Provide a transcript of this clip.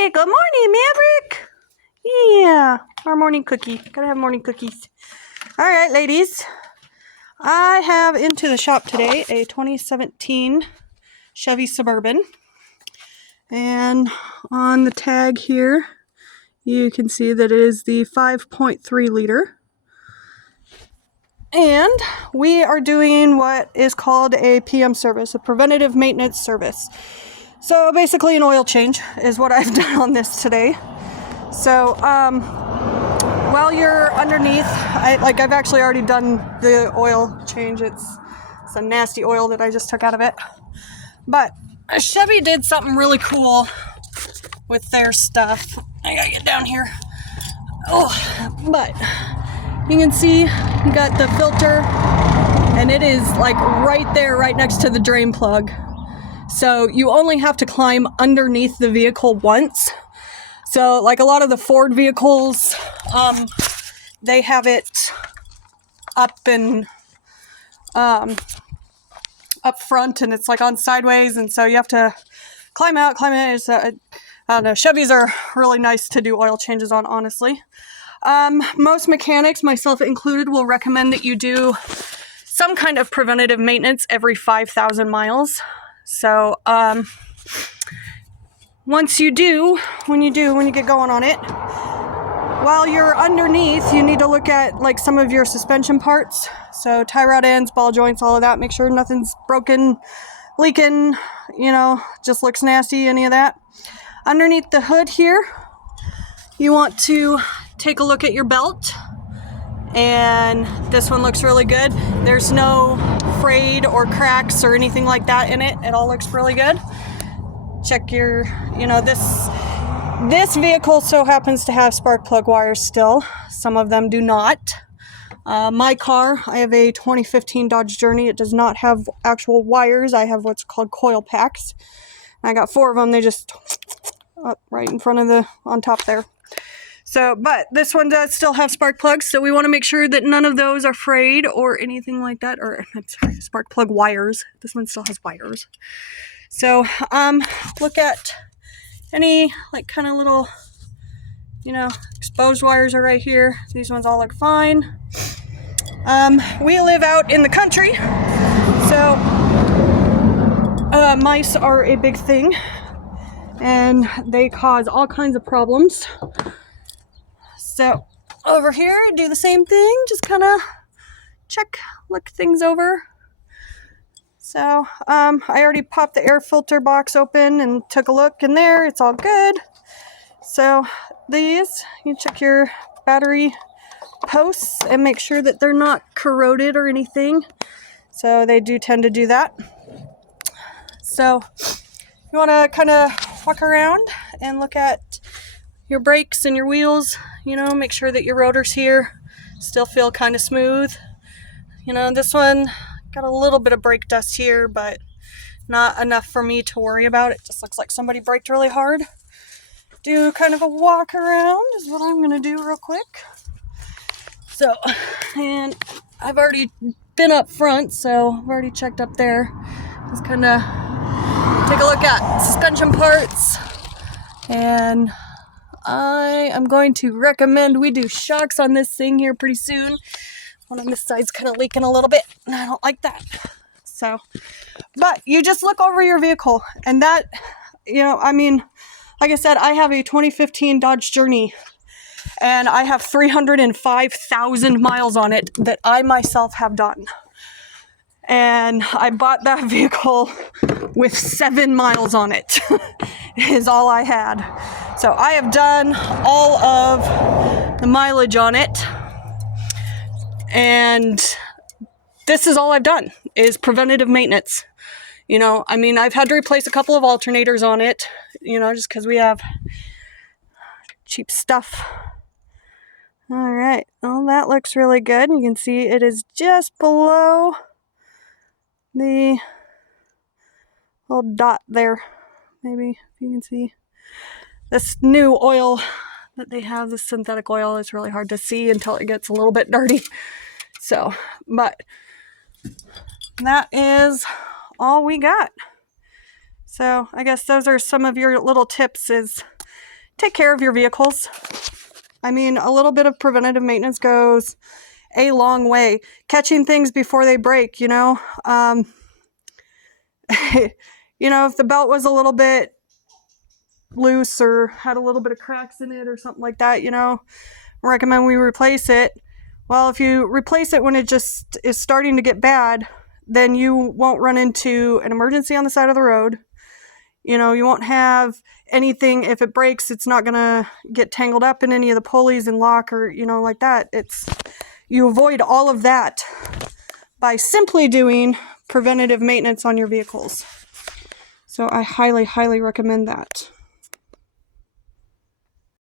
Say good morning, Maverick. Yeah, our morning cookie. Gotta have morning cookies. All right, ladies. I have into the shop today a 2017 Chevy Suburban. And on the tag here, you can see that it is the 5.3 liter. And we are doing what is called a PM service, a preventative maintenance service. So basically an oil change is what I've done on this today. So while you're underneath, I've actually already done the oil change. It's a nasty oil that I just took out of it. But Chevy did something really cool with their stuff. I gotta get down here. But you can see you got the filter, and it is like right there, right next to the drain plug. So you only have to climb underneath the vehicle once. So like a lot of the Ford vehicles, they have it up and up front, and it's like on sideways, and so you have to climb out. It's, I don't know, Chevys are really nice to do oil changes on, honestly. Most mechanics, myself included, will recommend that you do some kind of preventative maintenance every 5,000 miles. So when you get going on it, while you're underneath, you need to look at like some of your suspension parts. So tie rod ends, ball joints, all of that. Make sure nothing's broken, leaking, just looks nasty, any of that. Underneath the hood here, you want to take a look at your belt. And this one looks really good. There's no frayed or cracks or anything like that in it. It all looks really good. Check your, this vehicle so happens to have spark plug wires still. Some of them do not. My car, I have a 2015 Dodge Journey. It does not have actual wires. I have what's called coil packs. I got 4 of them. They just up right in front of on top there. So, but this one does still have spark plugs, so we want to make sure that none of those are frayed or anything like that, or I'm sorry, spark plug wires. This one still has wires. So, look at any like kind of little, exposed wires are right here. These ones all look fine. We live out in the country, so mice are a big thing, and they cause all kinds of problems. So over here, do the same thing, just kind of look things over. So I already popped the air filter box open and took a look in there. It's all good. So these, you check your battery posts and make sure that they're not corroded or anything. So they do tend to do that. So you want to kind of walk around and look at your brakes and your wheels, make sure that your rotors here still feel kind of smooth. This one got a little bit of brake dust here, but not enough for me to worry about. It just looks like somebody braked really hard. Do kind of a walk around is what I'm going to do real quick. So, and I've already been up front, so I've already checked up there. Just kind of take a look at suspension parts, and I am going to recommend we do shocks on this thing here pretty soon. One on this side's kind of leaking a little bit, and I don't like that. So, but you just look over your vehicle, and that, like I said, I have a 2015 Dodge Journey, and I have 305,000 miles on it that I myself have done. And I bought that vehicle with 7 miles on it, is all I had. So I have done all of the mileage on it, and this is all I've done, is preventative maintenance. I've had to replace a couple of alternators on it, just because we have cheap stuff. All right, well, that looks really good. You can see it is just below the little dot there. Maybe if you can see. This new oil that they have, this synthetic oil, is really hard to see until it gets a little bit dirty. So, but that is all we got. So I guess those are some of your little tips, is take care of your vehicles. I mean, a little bit of preventative maintenance goes a long way. Catching things before they break, you know. You know, if the belt was a little bit loose or had a little bit of cracks in it or something like that, you know, I recommend we replace it. Well, if you replace it when it just is starting to get bad, then you won't run into an emergency on the side of the road. You know, you won't have anything. If it breaks, it's not going to get tangled up in any of the pulleys and lock or, you know, like that. You avoid all of that by simply doing preventative maintenance on your vehicles. So I highly, highly recommend that.